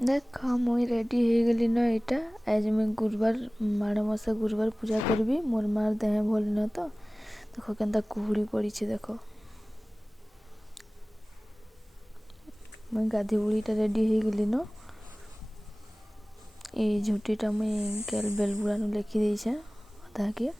देख मुई रेडी हो गली न। यहाँ आज मुई गुरुवार माणमासा गुरुवार पूजा करी। मोर मार देह भल न तो देख के कुहुड़ी पड़ी। देख मुई गाधी बुड़ीटा रेडी हो गली न। ये झुटीटा मुई केल बेलबुड़ा लिखी देछे अधा के।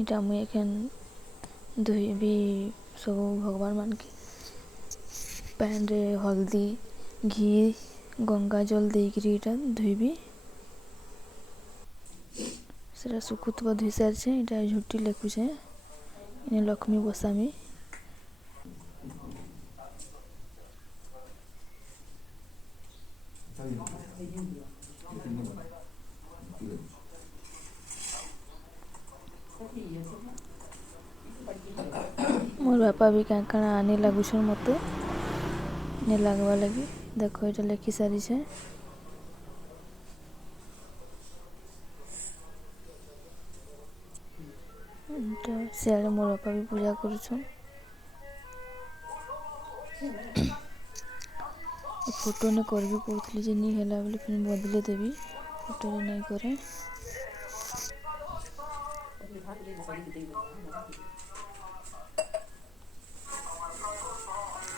इटा मुई एखन धोबी सब भगवान मान के पैन रे हल्दी घी गंगा जल देकरी इटा धोबी। सेटा सुखुतबा धोई सारी। इटा झुटी लेखुचे इने लक्ष्मी बसामी। मोर बापा भी क्या काना आने लगुछन मते ने लगवा लगी। देखो ये लिखी सारी छे। सियाड़े मोर बापा भी पूजा करुछन। फोटो ने कर भी कहती जे नहीं है बोले फिर बदले देवी। फोटो नहीं करे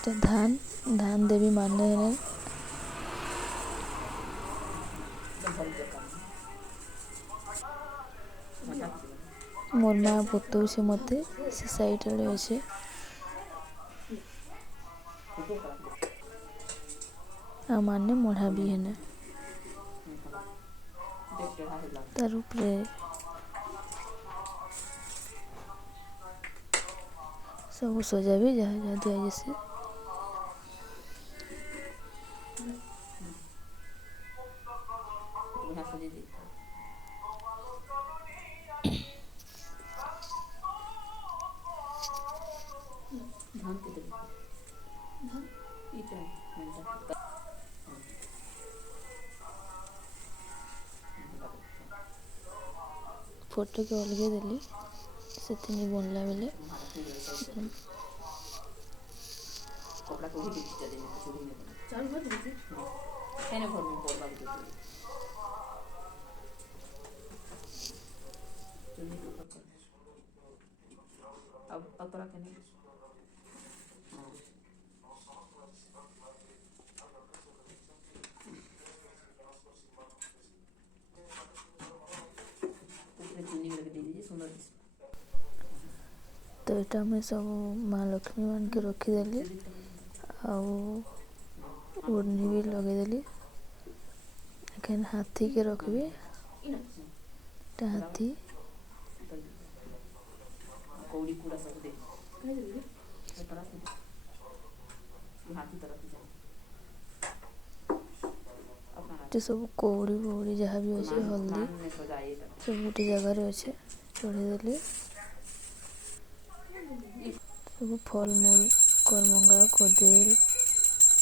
धान धान देवी माने है। मोर माँ बतौ से मते से साइड रे अच्छे आ माने मढ़ा भी है तार उपरे सब सजा भी जहाँ जहाँ दिया जैसे फोटो के अलगे देली से बनला बेले तो यहाँ मैं सब माँ लक्ष्मी मान के रखीदेली ओढ़नी भी लगेदेली। एखन हाथी के रखबी हाथी सब कौड़ी बौड़ी जहाँ भी अच्छे हल्दी सब गोटे जगार अच्छे चढ़ेदेली। सब फलमूल करमंगा कदेल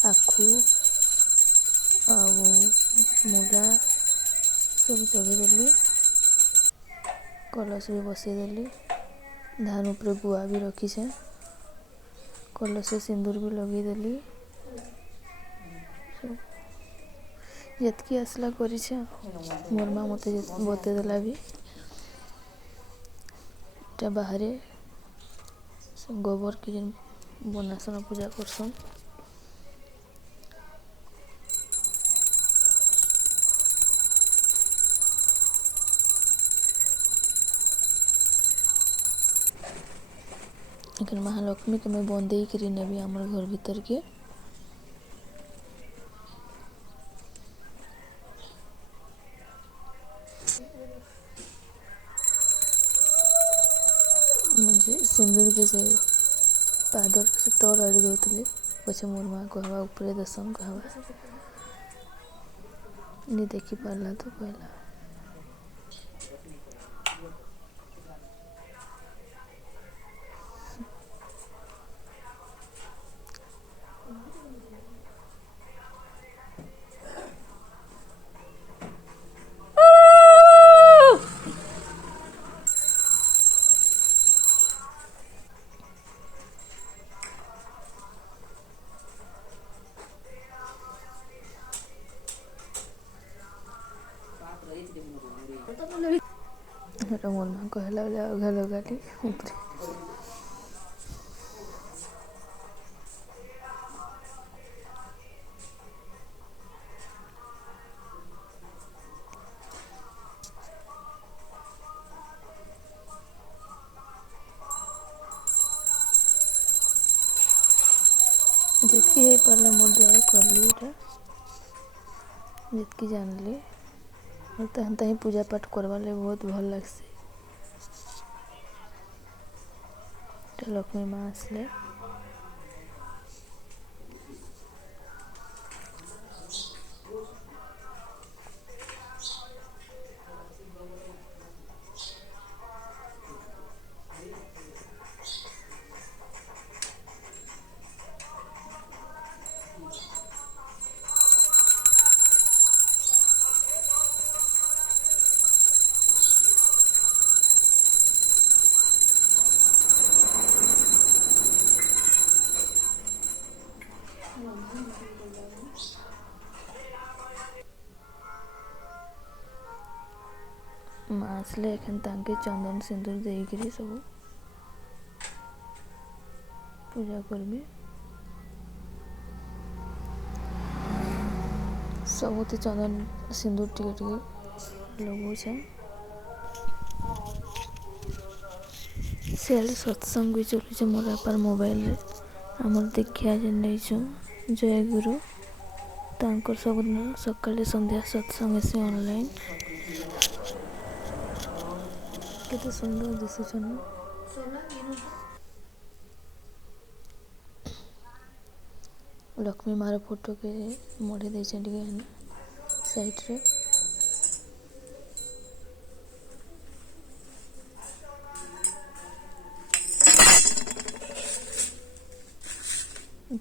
आखु मूला सब जगेदेली। कलश भी बसईदेली। धान उपरे गुआ भी रखीछे। कलश सिंदूर भी लगेदेली। जतकी आसला करिछे मोर माँ मते बतेदेला भी इटा बाहरे गोबर के जेन बनासन पूजा करसन। लेकिन महालक्ष्मी के मैं बंदे करी नेबी हमर घर भीतर के मुझे सिंदूर के से पादर से तौर आड़ी दौली पचे मोर माँ कहवा ऊपर दसन कहवा नहीं देखी पारला तो कहला ଏଟା ମୋର୍ ମା କହିଲା ବେଲେ ଅଘା ଲଗାଲି ଉପରେ ଯେତ୍କି ହେଇପାରିଲା ମୋର୍ ଦ୍ୱାରା କଲି ଇଟା ଯେତ୍କି ଜାଣିଲି ମତେ ହେନ୍ତା ହିଁ ପୂଜା ପାଠ କରବାର୍ ଲାଗି ବହୁତ ଭଲ୍ ଲାଗ୍ସି। ଲକ୍ଷ୍ମୀ ମା ଆସିଲେ ମା ଆସିଲେ ଏଖେନ୍ ତାଙ୍କେ ଚନ୍ଦନ ସିନ୍ଦୁର ଦେଇକିରି ସବୁ ପୂଜା କରବି। ସବୁତେ ଚନ୍ଦନ ସିନ୍ଦୁର ଟିକେ ଟିକେ ଲଗଉଛେ। ସିଆଡ଼େ ସତ୍ସଙ୍ଗ ବି ଚଲୁଛେ ମୋର୍ ବାପାର ମୋବାଇଲରେ। ଆମର ଦୀକ୍ଷା ଯେନ୍ ନେଇଛୁଁ ଜୟଗୁରୁ ତାଙ୍କର ସବୁଦିନ ସକାଳେ ସନ୍ଧ୍ୟା ସତ୍ସଙ୍ଗ ହେସି ଅନଲାଇନ୍। କେତେ ସୁନ୍ଦର ଦିଶୁଛନ୍। ଲକ୍ଷ୍ମୀ ମାର ଫଟୋକେ ମଢ଼ି ଦେଇଛେ ଟିକେ ସାଇଡ଼୍ରେ।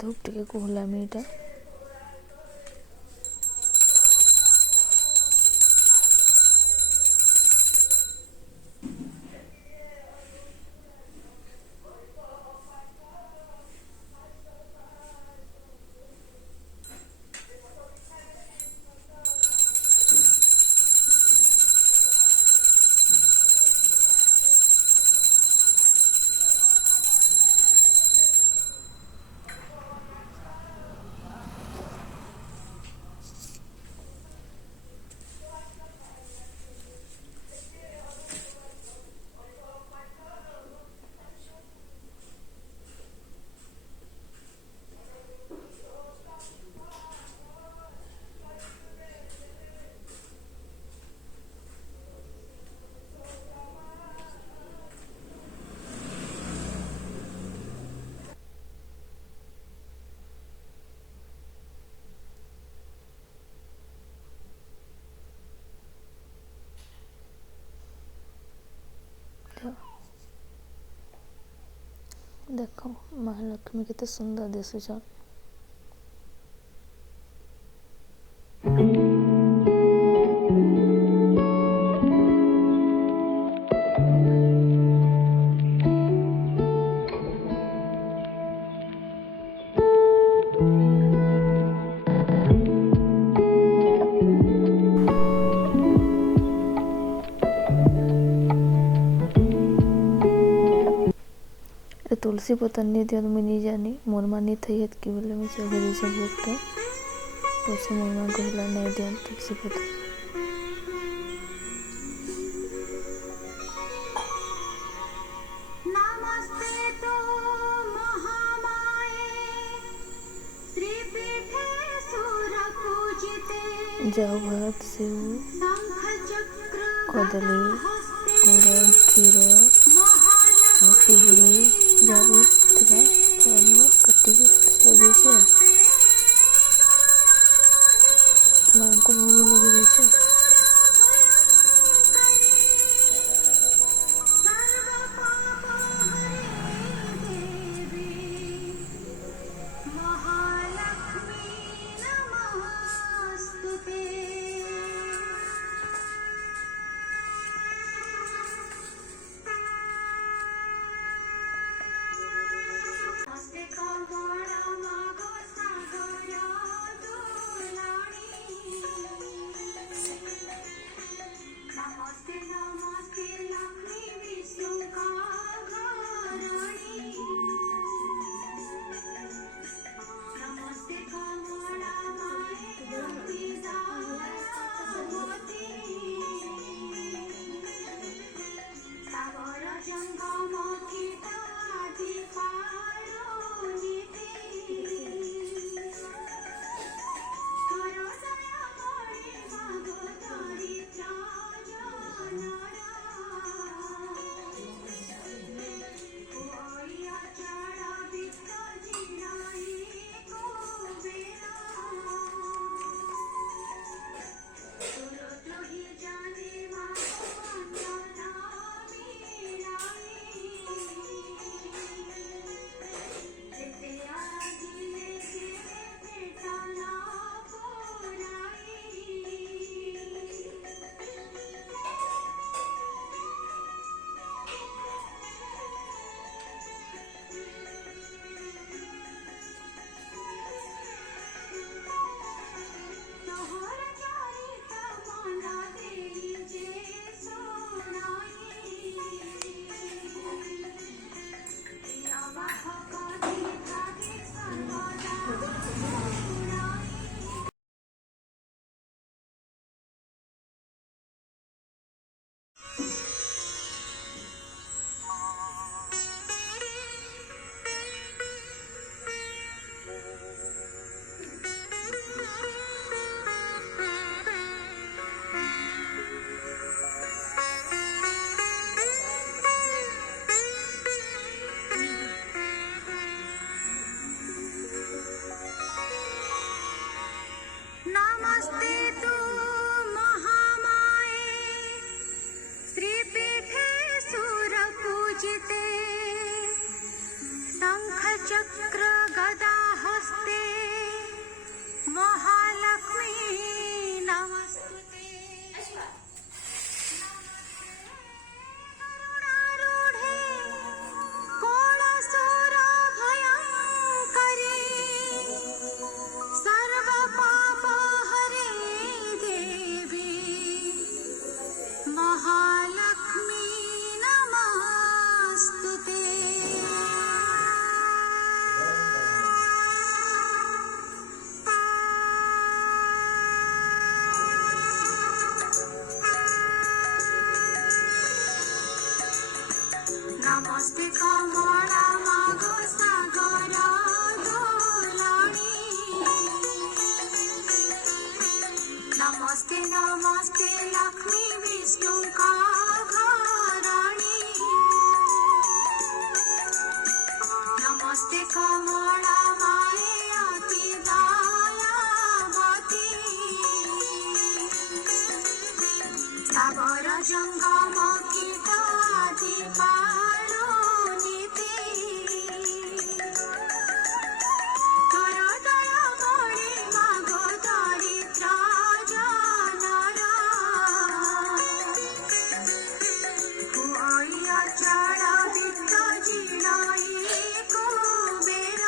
ଧୂପ ଟିକେ କୁହଲାମି ଇଟା ଦେଖ ମହାଲକ୍ଷ୍ମୀ କେତେ ସୁନ୍ଦର ଦିଶୁଛନ୍। तुलसी पतर नहीं दिया तो मुझे नहीं जानी मोर माँ नहीं थी कि बोले मैं चौके दी सब बुक तो पछे मोर माँ कहला नहीं दिया तुलसी पतर। जाओ भात सेव कदली गुड़ क्षीर और पिजुड़ी जहाँ भी थी फल काटिक लगे माँ को भोग लगे नमस्ते तु महामाये श्रीपीठे सुरपूजिते शंखचक्र गदा हस्ते महालक्ष्मी नमस्ते करुणारूढे कोणसूर भयंकरी सर्वपापहरे देवी महालक्ष्मी नमस्तुते नमस्ते कमला मागो सागर दोलणी नमस्ते नमस्ते लक्ष्मी विष्णु का घराणी नमस्ते कमला माए अति दयावती सागर जंगम कीट आदि पालनीति तोर दया बड़ी मागो दरिद्र जनर हुई अचल वित्त जिणई कुबेर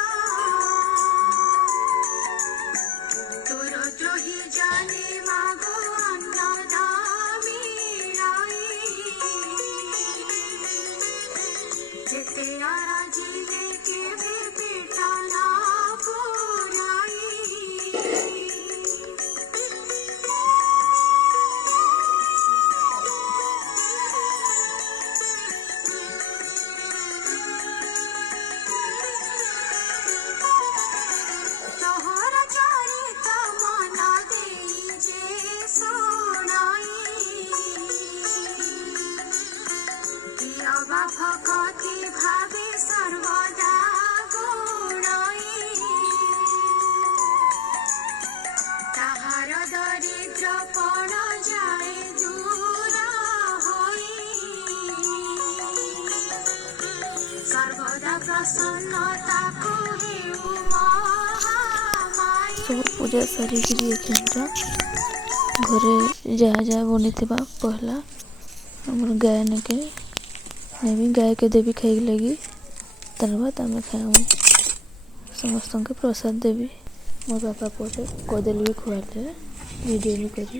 तोर द्रोही जाने मागो अन्नदामी जेते आराजिले के भी बेटा ना पुराई तोहर चरित मन देई जे सुनाई भगति भावे सर्वदा गुणाई ताहार दरिद्र पण जाए दूर होई सर्वदा प्रसन्नता को हेउ महामाई सब पूजा सारिकी एखनटा घरे जहाँ जहाँ बनी पहला हमर गाय नेके नेबी गाय के देवी खाई लगी तार बाद आम खाऊ समस्त के प्रसाद देवी मो बापा पटे कदली भी खुआले वीडियो भी करी।